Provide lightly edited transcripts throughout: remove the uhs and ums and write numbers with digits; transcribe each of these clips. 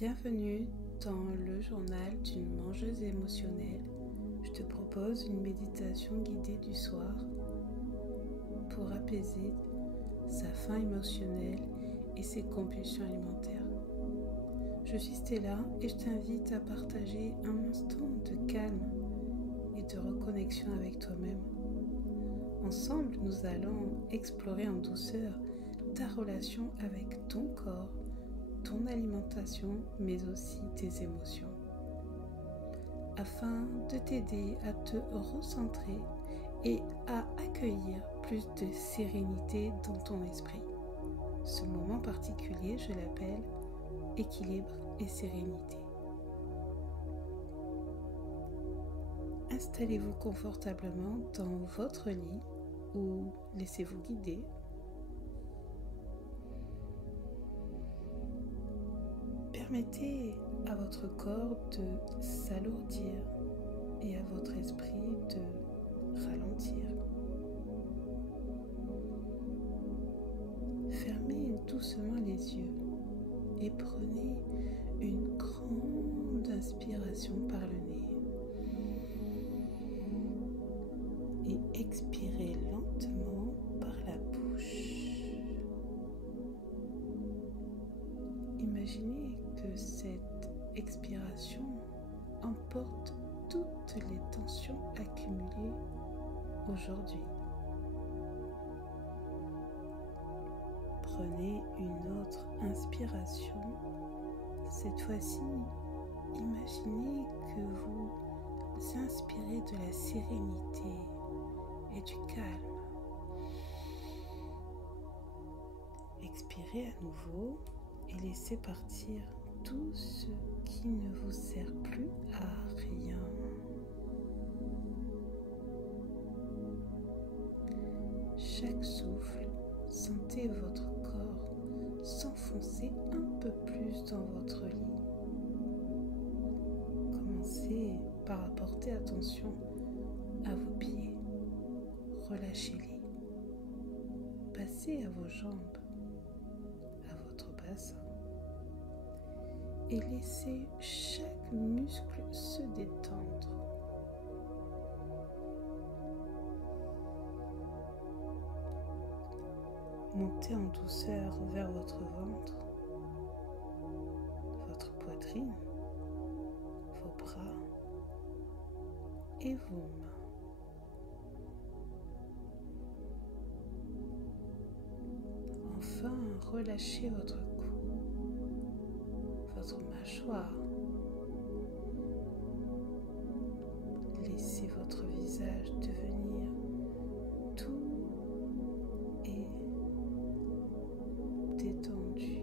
Bienvenue dans le journal d'une mangeuse émotionnelle. Je te propose une méditation guidée du soir pour apaiser sa faim émotionnelle et ses compulsions alimentaires. Je suis Stella et je t'invite à partager un instant de calme et de reconnexion avec toi-même. Ensemble, nous allons explorer en douceur ta relation avec ton corps, ton alimentation, mais aussi tes émotions, afin de t'aider à te recentrer et à accueillir plus de sérénité dans ton esprit. Ce moment particulier, je l'appelle équilibre et sérénité. Installez-vous confortablement dans votre lit ou laissez-vous guider. Permettez à votre corps de s'alourdir et à votre esprit de ralentir. Fermez doucement les yeux et prenez une grande inspiration par le nez. Et expirez lentement par la bouche. Imaginez que cette expiration emporte toutes les tensions accumulées aujourd'hui. Prenez une autre inspiration. Cette fois-ci, imaginez que vous inspirez de la sérénité et du calme. Expirez à nouveau et laissez partir tout ce qui ne vous sert plus à rien. Chaque souffle, sentez votre corps s'enfoncer un peu plus dans votre lit. Commencez par apporter attention à vos pieds. Relâchez-les. Passez à vos jambes, à votre bassin. Et laissez chaque muscle se détendre. Montez en douceur vers votre ventre, votre poitrine, vos bras et vos mains. Enfin, relâchez votre cou, votre mâchoire. Laissez votre visage devenir tout et détendu.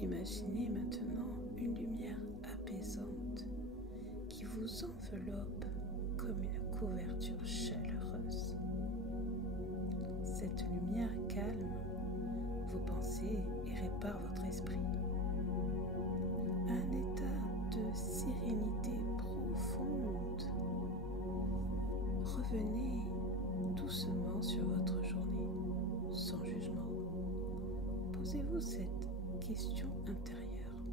Imaginez maintenant une lumière apaisante qui vous enveloppe comme une couverture chaleureuse. Cette lumière calme vos pensées et répare votre esprit. Un état de sérénité profonde. Revenez doucement sur votre journée, sans jugement. Posez-vous cette question intérieure.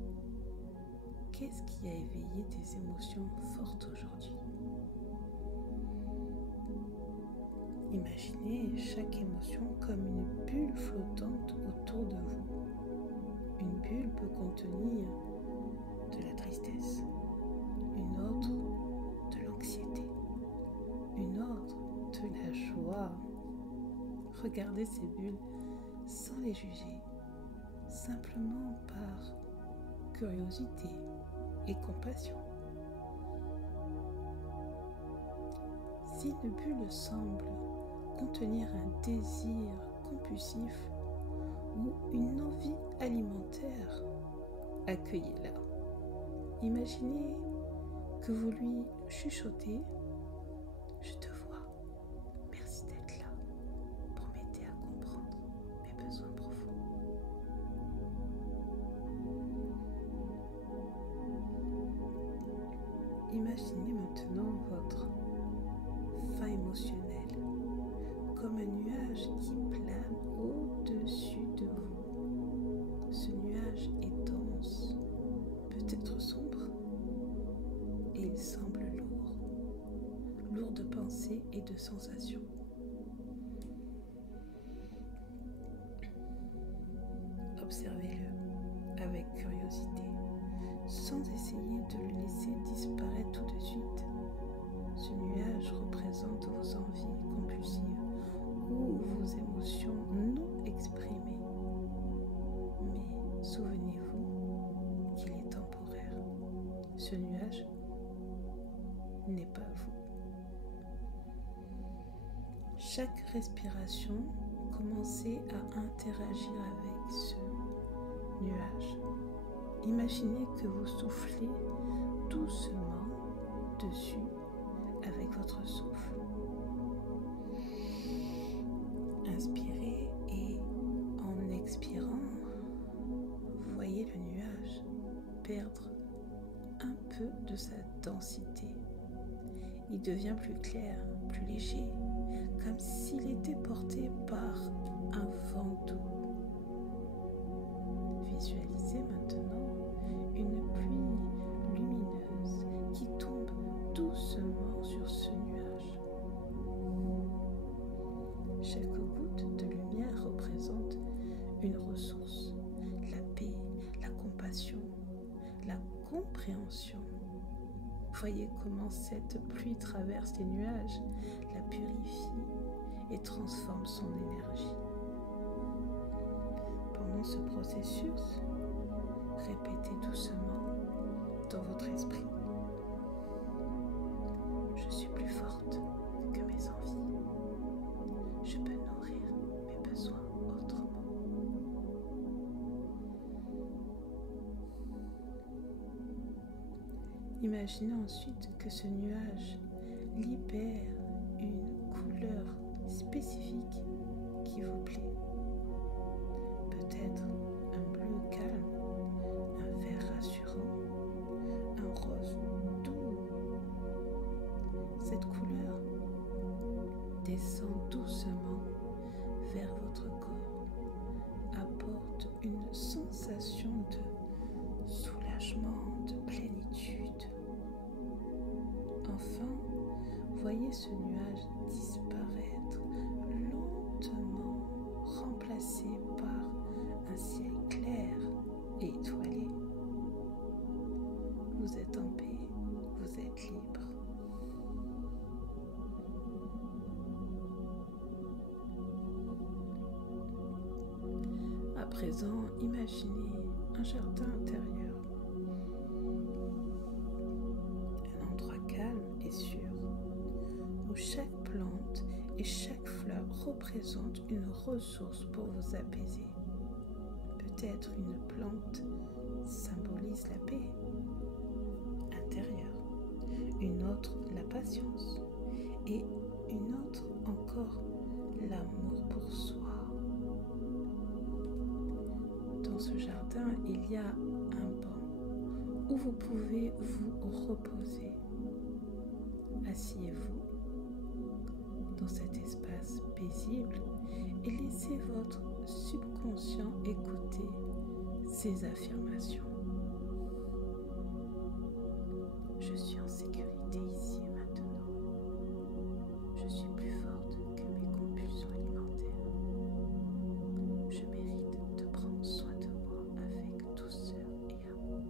Qu'est-ce qui a éveillé des émotions fortes aujourd'hui? Imaginez chaque émotion comme une bulle flottante autour de vous. Une bulle peut contenir de la tristesse, une autre de l'anxiété, une autre de la joie. Regardez ces bulles sans les juger, simplement par curiosité et compassion. Si une bulle semble contenir un désir compulsif ou une envie alimentaire, accueillez-la. Imaginez que vous lui chuchotez « Je te vois, merci d'être là pour m'aider à comprendre mes besoins profonds. » Imaginez maintenant votre faim émotionnelle comme un nuage nuage qui plane au-dessus de vous. Ce nuage est dense, peut-être sombre, et il semble lourd de pensées et de sensations. Observez-le avec curiosité, sans essayer de le laisser disparaître tout de suite. Ce nuage représente vos envies compulsives ou vos émotions non exprimées. Mais souvenez-vous qu'il est temporaire. Ce nuage n'est pas vous. Chaque respiration, commencez à interagir avec ce nuage. Imaginez que vous soufflez doucement dessus avec votre souffle. Inspirez et en expirant, voyez le nuage perdre un peu de sa densité. Il devient plus clair, plus léger, comme s'il était porté par un vent doux. Visualisez maintenant une pluie lumineuse qui tombe doucement sur ce nuage. Chaque goutte de lumière représente une ressource, la paix, la compassion, la compréhension. Voyez comment cette pluie traverse les nuages, la purifie et transforme son énergie. Pendant ce processus, répétez doucement dans votre esprit: je suis plus forte que mes envies. Je peux nourrir mes besoins autrement. Imaginez ensuite que ce nuage libère une couleur spécifique qui vous plaît. Peut-être un bleu calme, un vert rassurant, un rose doux. Cette couleur descend doucement vers votre corps, apporte une sensation de soulagement, de plénitude. Enfin, voyez ce nuage disparaître lentement, remplacé par un ciel clair et étoilé. Vous êtes en paix, vous êtes libre. À présent, imaginez un jardin intérieur. Un endroit calme et sûr, où chaque plante et chaque fleur représente une ressource pour vous apaiser. Peut-être une plante symbolise la paix intérieure, une autre la patience et une autre encore l'amour pour soi. Dans ce jardin, il y a un banc où vous pouvez vous reposer. Asseyez-vous dans cet espace paisible et laissez votre subconscient écouter ces affirmations. Je suis en sécurité ici et maintenant. Je suis plus forte que mes compulsions alimentaires. Je mérite de prendre soin de moi avec douceur et amour.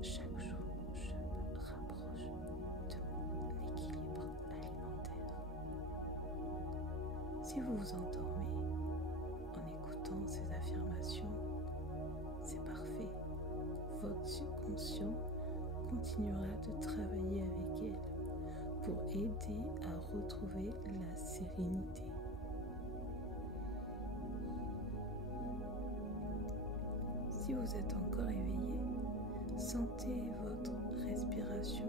Chaque jour, je me rapproche de mon équilibre alimentaire. Si vous vous endormez en écoutant ces affirmations, c'est parfait. Votre subconscient continuera de travailler avec elle pour aider à retrouver la sérénité. Si vous êtes encore éveillé, sentez votre respiration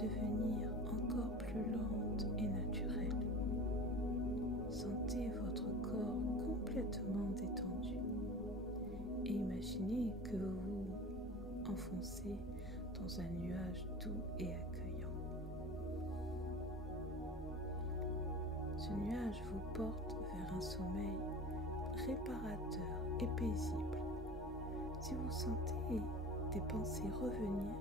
devenir encore plus lente et naturelle. Sentez votre corps complètement détendu et imaginez que vous vous enfoncez dans un nuage doux et accueillant. Ce nuage vous porte vers un sommeil réparateur et paisible. Si vous sentez des pensées revenir,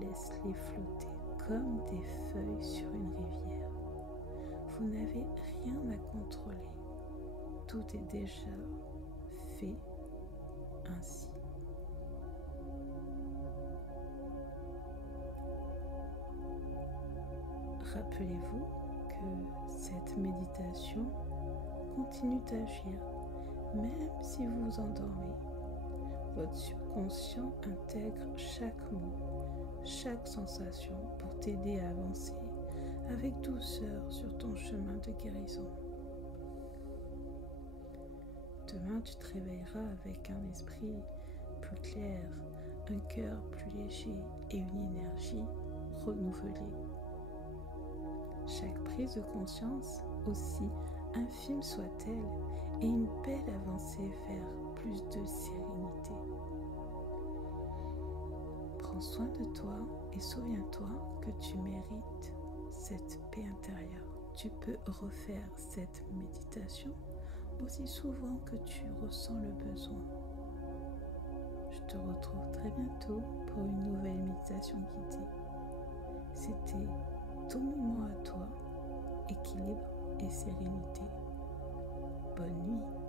laisse-les flotter comme des feuilles sur une rivière. Vous n'avez rien à contrôler. Tout est déjà fait ainsi. Rappelez-vous que cette méditation continue d'agir même si vous vous endormez. Votre subconscient intègre chaque mot, chaque sensation pour t'aider à avancer avec douceur sur ton chemin de guérison. Demain, tu te réveilleras avec un esprit plus clair, un cœur plus léger et une énergie renouvelée. Chaque prise de conscience, aussi infime soit-elle, est une belle avancée vers plus de sérénité. Prends soin de toi et souviens-toi que tu mérites cette paix intérieure. Tu peux refaire cette méditation aussi souvent que tu ressens le besoin. Je te retrouve très bientôt pour une nouvelle méditation guidée. C'était ton moment à toi, équilibre et sérénité. Bonne nuit.